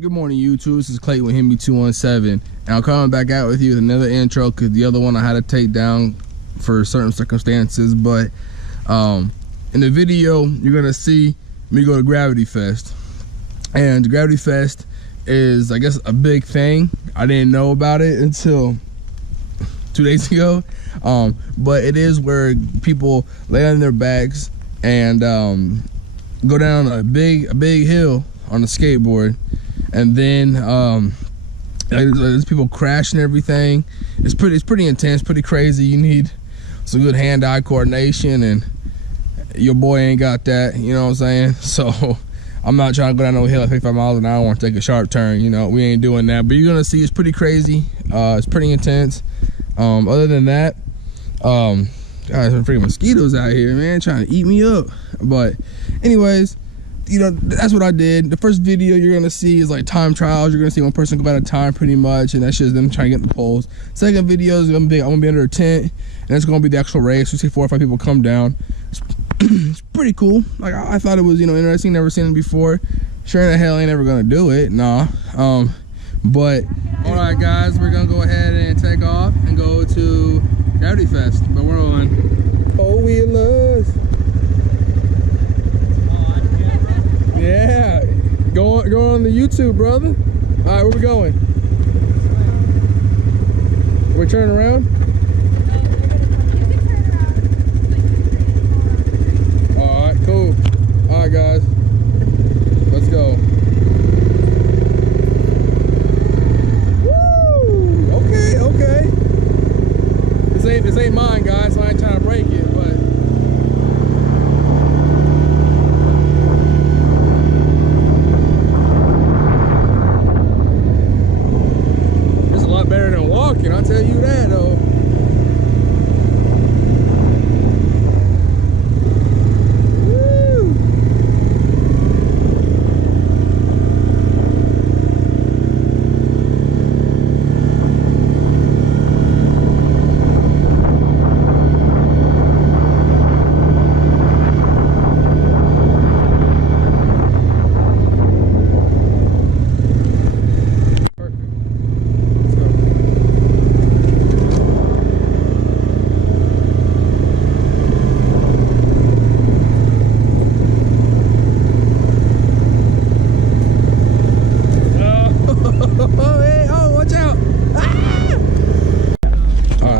Good morning, YouTube. This is Clayton with Hemi217, and I'm coming back out with you with another intro because the other one I had to take down for certain circumstances. But in the video, you're gonna see me go to Gravity Fest, and Gravity Fest is, I guess, a big thing. I didn't know about it until 2 days ago, but it is where people lay on their backs and go down a big hill on a skateboard. And then there's people crashing everything. It's pretty intense, pretty crazy. You need some good hand-eye coordination, and your boy ain't got that, you know what I'm saying? So I'm not trying to go down no hill at 55 miles an hour and take a sharp turn, you know, we ain't doing that. But you're gonna see it's pretty crazy. It's pretty intense. Other than that, guys, some freaking mosquitoes out here, man, trying to eat me up. But anyways, you know, that's what I did. The first video you're gonna see is like time trials. You're gonna see one person go at a time pretty much, and that's just them trying to get in the poles. Second video is I'm gonna be under a tent, and it's gonna be the actual race. We see 4 or 5 people come down. It's pretty cool. Like, I thought it was, you know, interesting. Never seen it before. Sure in the hell ain't ever gonna do it, nah. But all right, guys, we're gonna go ahead and take off and go to Gravity Fest. But we're on four-wheelers. Yeah, go on the YouTube, brother. All right, where we going? We're turning around? All right, cool. All right, guys, let's go. Woo! Okay. This ain't mine, guys, so I ain't trying to break it, but better than walking, I'll tell you that though. Woo!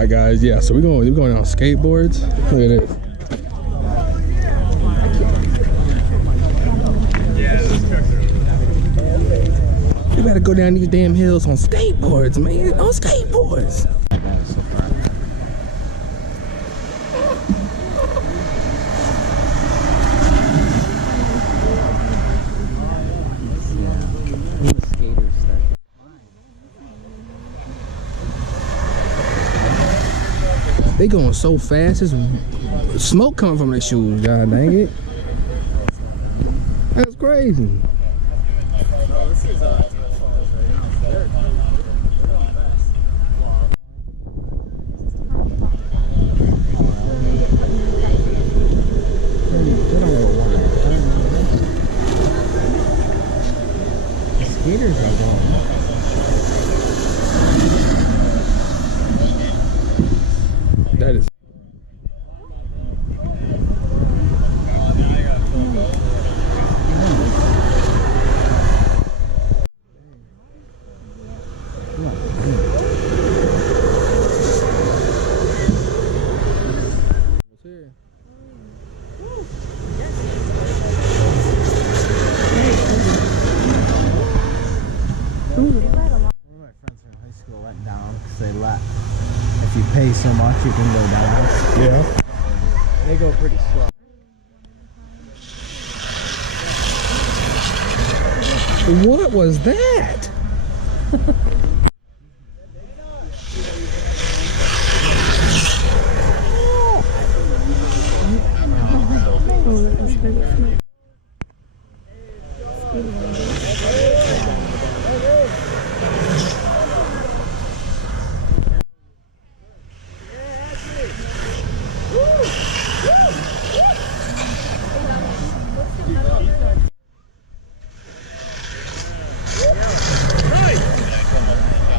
Guys, yeah, so we're going on skateboards. Look at it. You better go down these damn hills on skateboards, man. On skateboards. They going so fast, there's smoke coming from their shoes, god dang it. That's crazy. The skaters are going. That is. If you pay so much, you can go down. Yeah. They go pretty slow. What was that?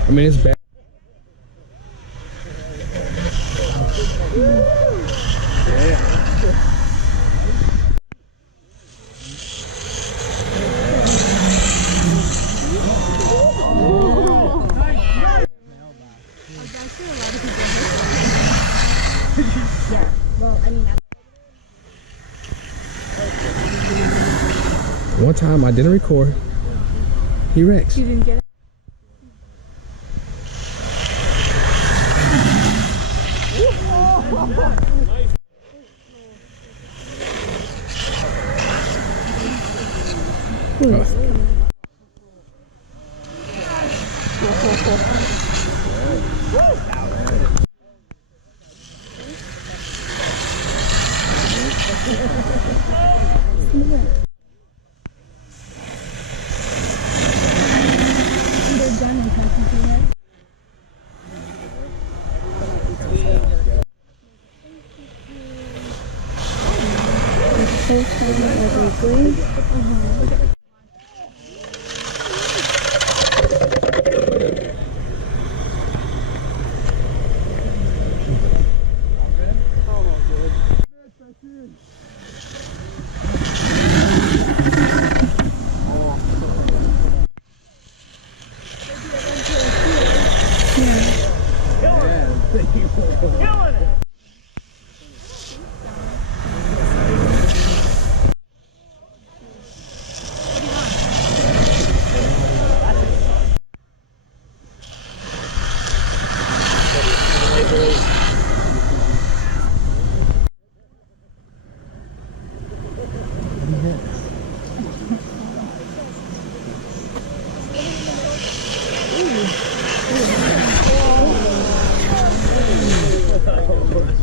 I mean, it's bad. One time I didn't record. He wrecks. You didn't get it?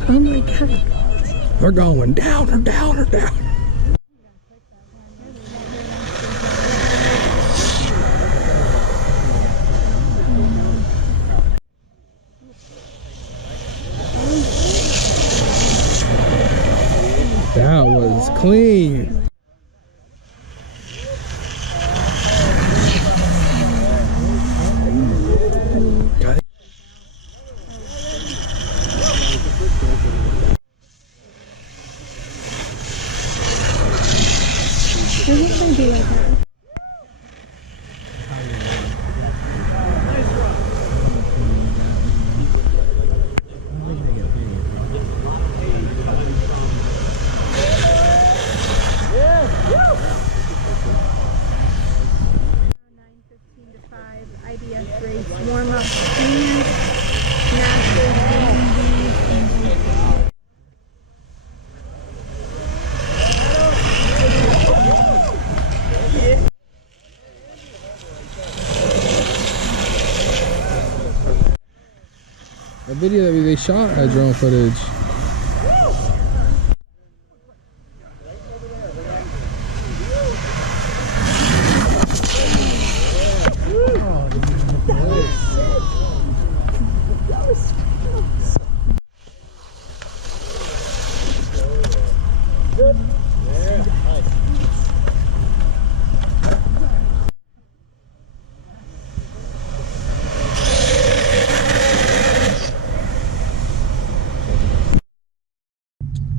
Oh my god. They're going down or down or down. That was clean. Got it. Doesn't they do like that? IBS race, warm up, speed, natural, A video that they shot had drone footage.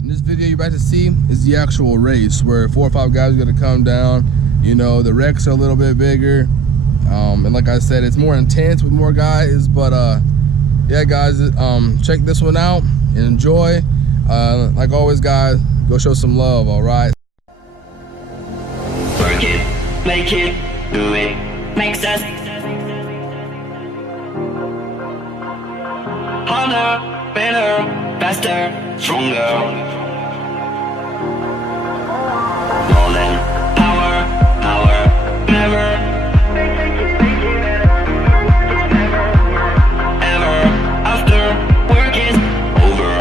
This video you're about to see is the actual race where 4 or 5 guys are gonna come down. You know, the wrecks are a little bit bigger, and like I said, it's more intense with more guys. But yeah, guys, check this one out and enjoy. Like always, guys, go show some love. All right. Work it, make it, do it, makes us harder, better, faster, stronger. More than power, never, ever, after work is over.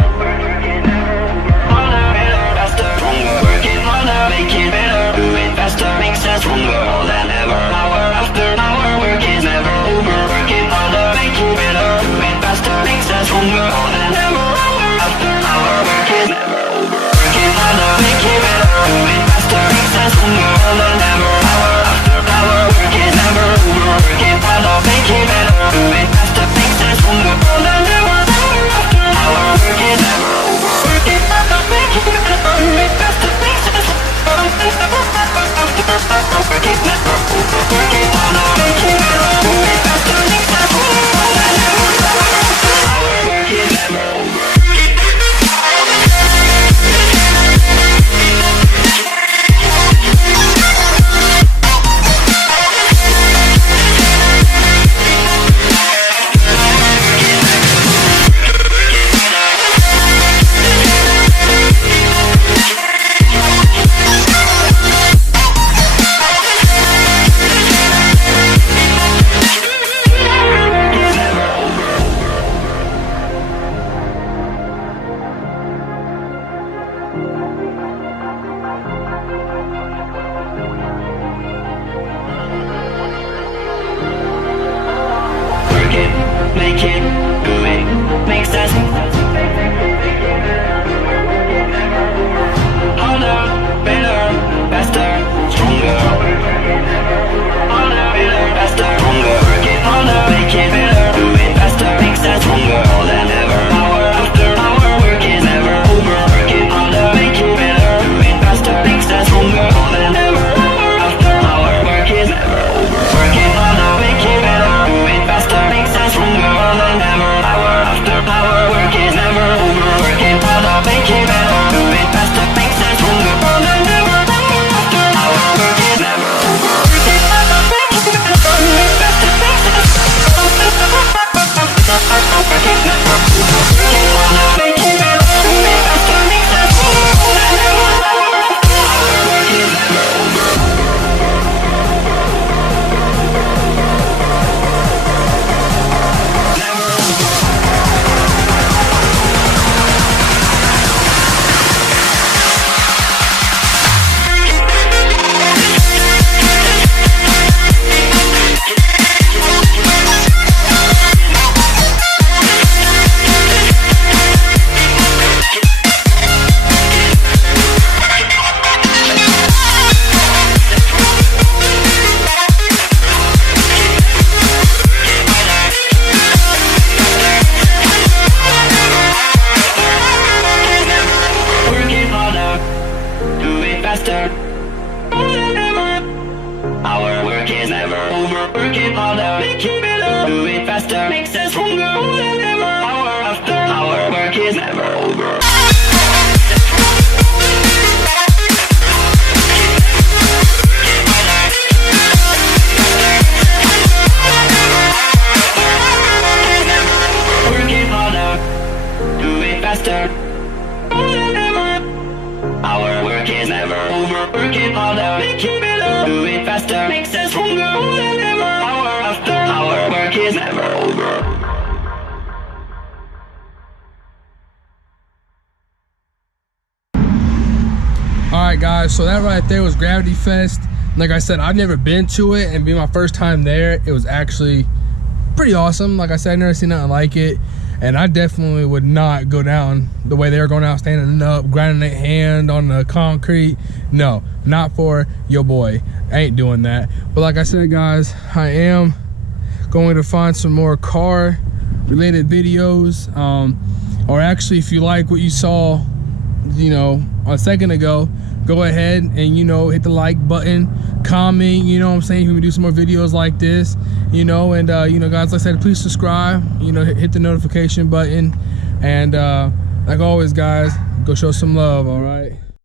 Harder, better, faster, stronger. Work it harder, make it better, do it faster, makes us stronger. More than ever, hour after hour, work is never over. Work it harder, make it better, do it faster, makes us stronger. More than ever, hour after hour, work is never over. Work it harder, make it better, do it faster, makes us harder, make it better, do it faster, makes us stronger than ever. Hour after hour, work is never over. Working harder, do it faster, more than ever. Our work is never over. Working harder, make it better, do it faster, makes us stronger than ever. Hour after hour, work is never over. Alright guys, so that right there was Gravity Fest. Like I said, I've never been to it, and being my first time there, it was actually pretty awesome. Like I said, I've never seen nothing like it, and I definitely would not go down the way they were going out, standing up, grinding their hand on the concrete. No, not for your boy. I ain't doing that. But like I said guys, I am going to find some more car related videos, or actually, if you like what you saw, you know, a second ago, go ahead and, you know, hit the like button, comment, you know what I'm saying, we do some more videos like this, you know. And you know guys, like I said, please subscribe, you know, hit the notification button, and like always guys, go show some love. All right.